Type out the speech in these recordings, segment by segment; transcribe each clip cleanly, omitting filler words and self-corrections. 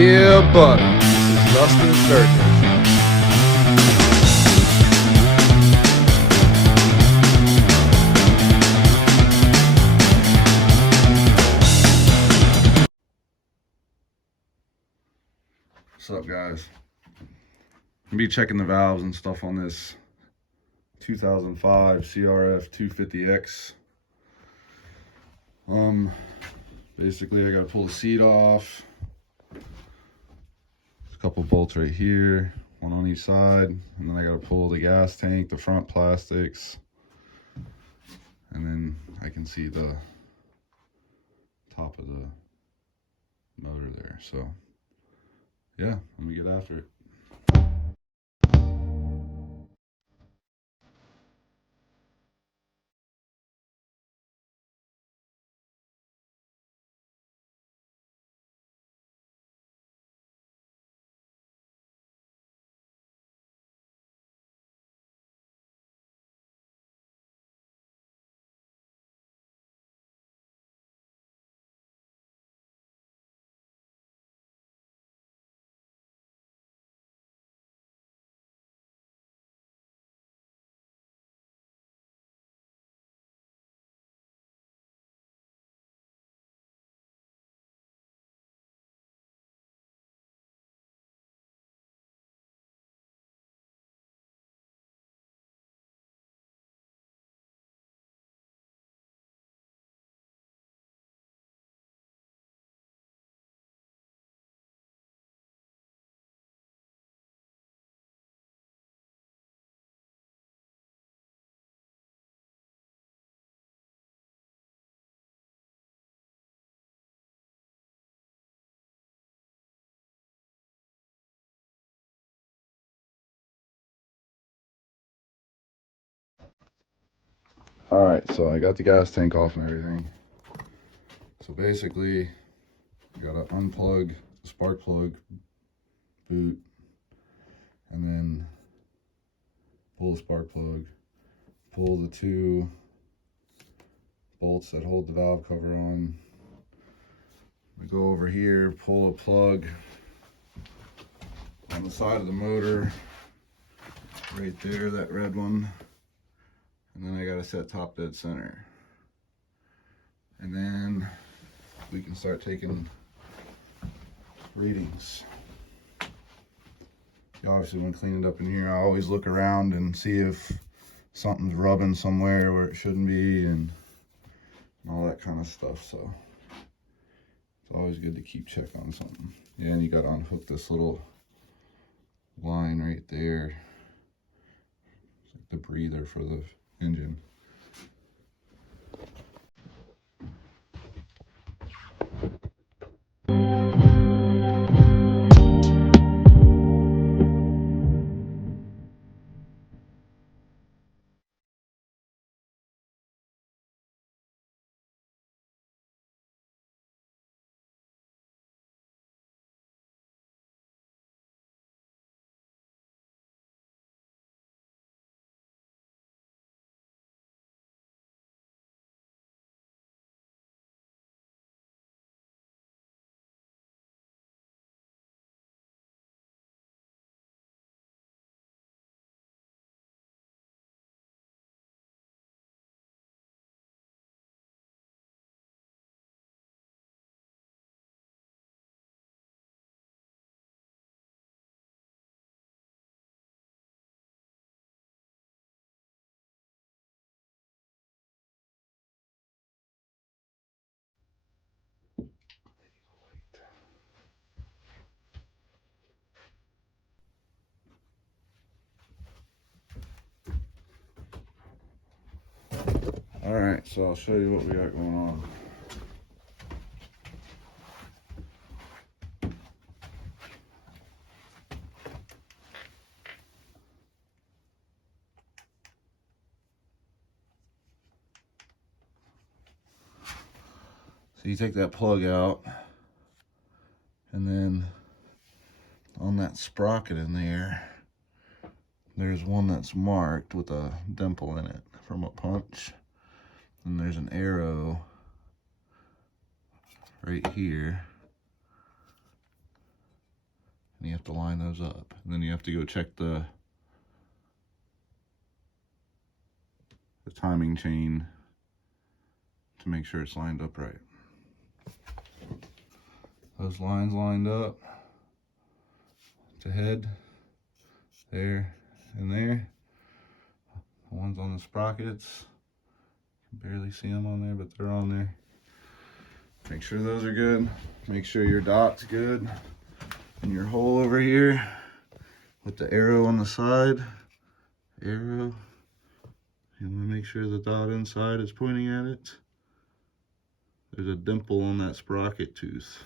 Yeah, buddy. This is Dustin Sturgis. What's up, guys? I'll be checking the valves and stuff on this 2005 CRF 250X. Basically I gotta pull the seat off. There's a couple bolts right here, one on each side, and then I gotta pull the gas tank, the front plastics, and then I can see the top of the motor there. So yeah, let me get after it. All right, so I got the gas tank off and everything. So basically, you gotta unplug the spark plug boot, and then pull the spark plug, pull the two bolts that hold the valve cover on. We go over here, pull a plug on the side of the motor, right there, that red one. And then I gotta set top dead center. And then we can start taking readings. Obviously when cleaning up in here, I always look around and see if something's rubbing somewhere where it shouldn't be and all that kind of stuff. So it's always good to keep check on something. Yeah, and you gotta unhook this little line right there. It's like the breather for the engine. All right, so I'll show you what we got going on. So you take that plug out, and then on that sprocket in there, there's one that's marked with a dimple in it from a punch. And there's an arrow right here have to line those up. And then you have to go check the timing chain to make sure it's lined up right. Those lines lined up to head there and there. The ones on the sprockets, you can barely see them on there, but they're on there. Make sure those are good. Make sure your dot's good. And your hole over here with the arrow on the side. Arrow. You want to make sure the dot inside is pointing at it. There's a dimple on that sprocket tooth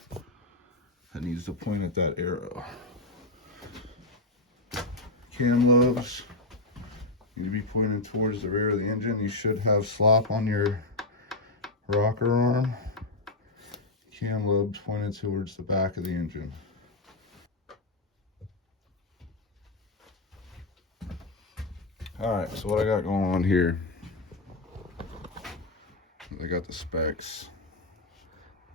that needs to point at that arrow. Cam lobes need to be pointed towards the rear of the engine. You should have slop on your rocker arm. Cam lobes pointed towards the back of the engine. Alright, so what I got going on here, I got the specs.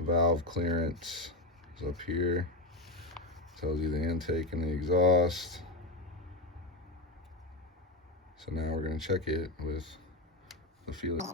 Valve clearance is up here. Tells you the intake and the exhaust. So now we're going to check it with the feeling.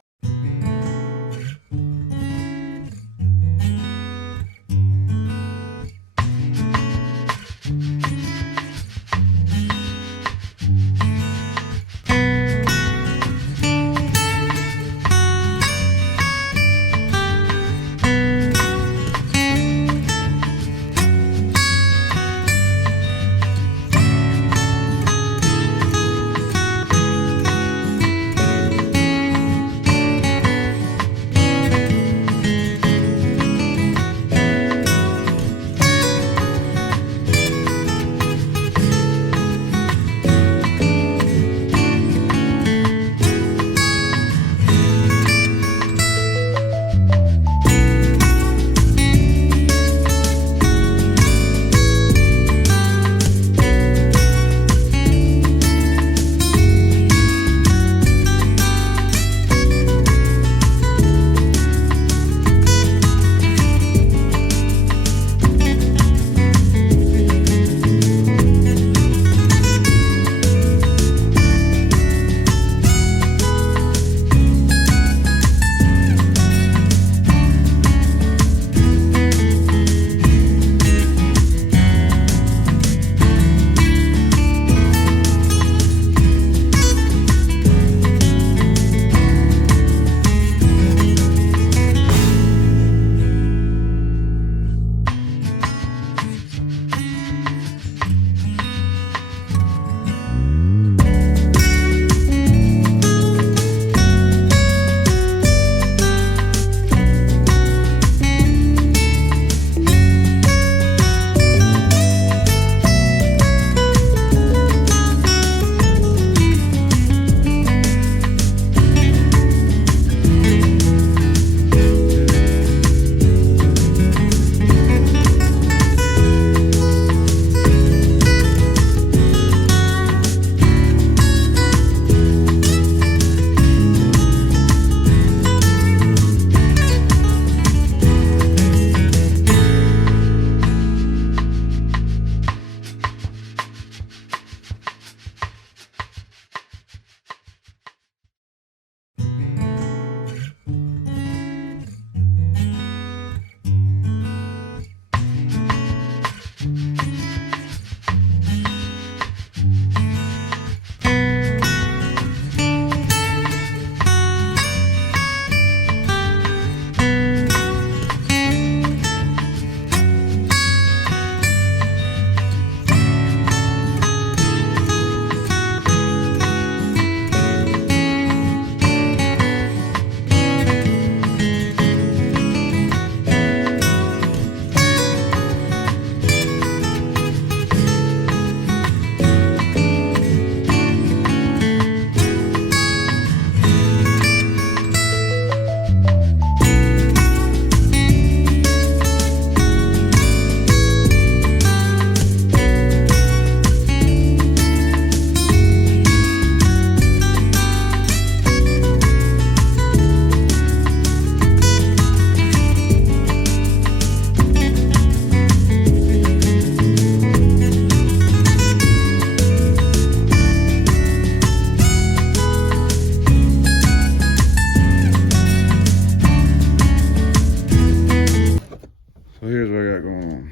So here's what I got going on.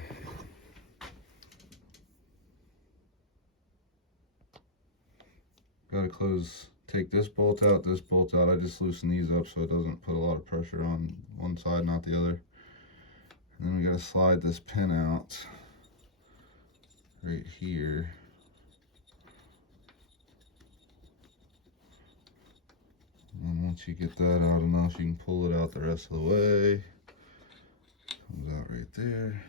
Gotta close, take this bolt out, this bolt out. I just loosen these up so it doesn't put a lot of pressure on one side, not the other. And then we gotta slide this pin out right here. And once you get that out enough, you can pull it out the rest of the way. Comes out right there.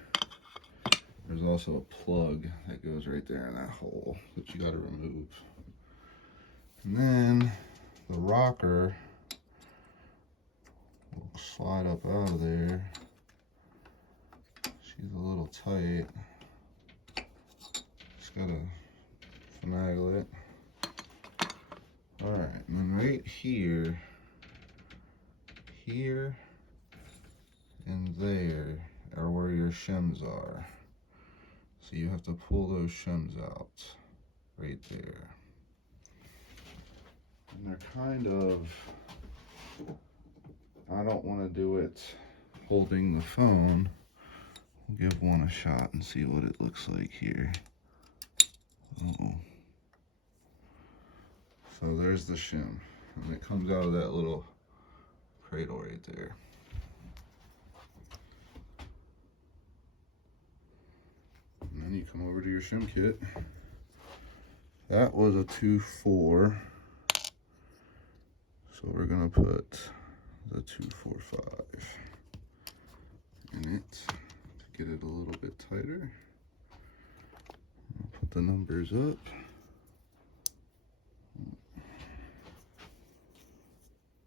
There's also a plug that goes right there in that hole that you gotta remove. And then the rocker will slide up out of there. She's a little tight. Just gotta finagle it. Alright, and then right here, and there are where your shims are. So you have to pull those shims out right there. And they're kind of, I don't want to do it holding the phone. We'll give one a shot and see what it looks like here. Uh-oh. So there's the shim, and it comes out of that little cradle right there. And then you come over to your shim kit. That was a 2.4. So we're gonna put the 2.45 in it to get it a little bit tighter. I'll put the numbers up.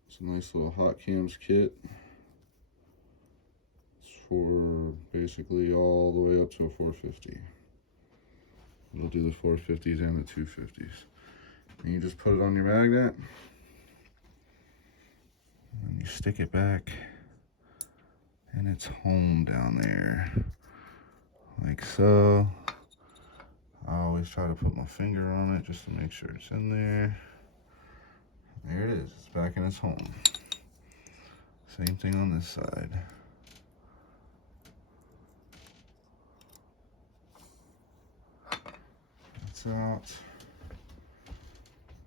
It's a nice little hot cams kit. It's for basically all the way up to a 450. It'll do the 450s and the 250s. And you just put it on your magnet. And you stick it back. And it's home down there. Like so. I always try to put my finger on it just to make sure it's in there. There it is, it's back in its home. Same thing on this side. That's out.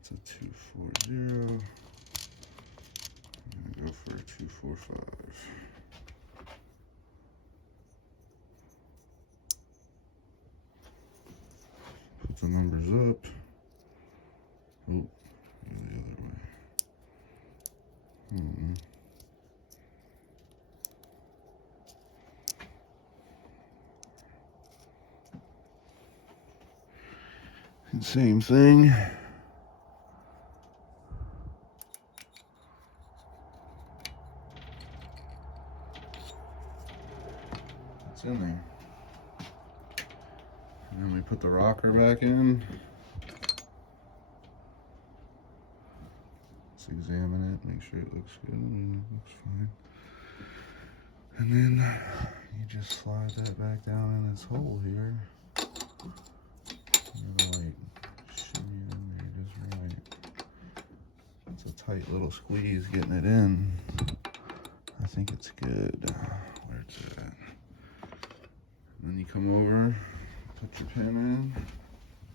It's a 240. I'm gonna go for a 245. Put the numbers up. Oh, the other way. And same thing. It's in there. And then we put the rocker back in. Let's examine it, make sure it looks good. It looks fine. And then you just slide that back down in this hole here. You gotta like shimmy it in there just right. It's a tight little squeeze getting it in. I think it's good. Where it's at. And then you come over, put your pin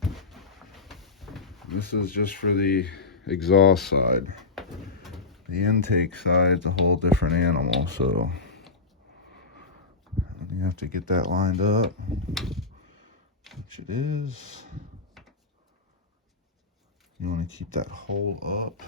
in. This is just for the exhaust side. The intake side's a whole different animal, so you have to get that lined up, which it is. You want to keep that hole up.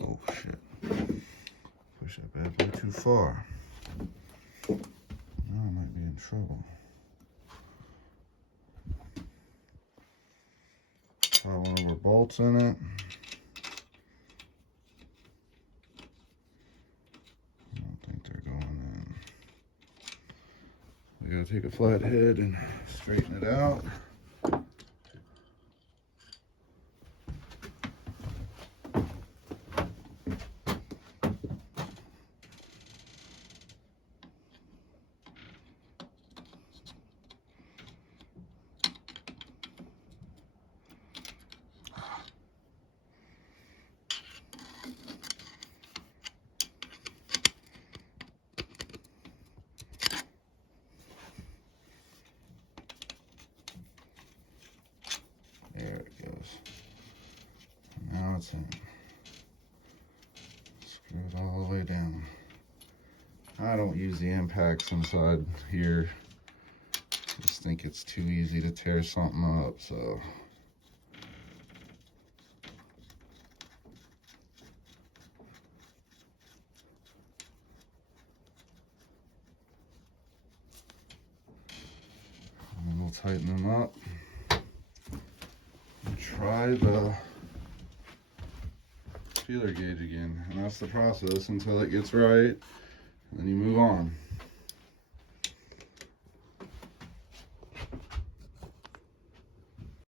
Oh shit. Push that bad boy too far. Now I might be in trouble. Try one of our bolts in it. I don't think they're going in. gotta take a flat head and straighten it out. There it goes. Now it's in. Screw it all the way down. I don't use the impacts inside here. Just think it's too easy to tear something up, so. And then we'll tighten them up. And try the feeler gauge again. And that's the process until it gets right. And then you move on.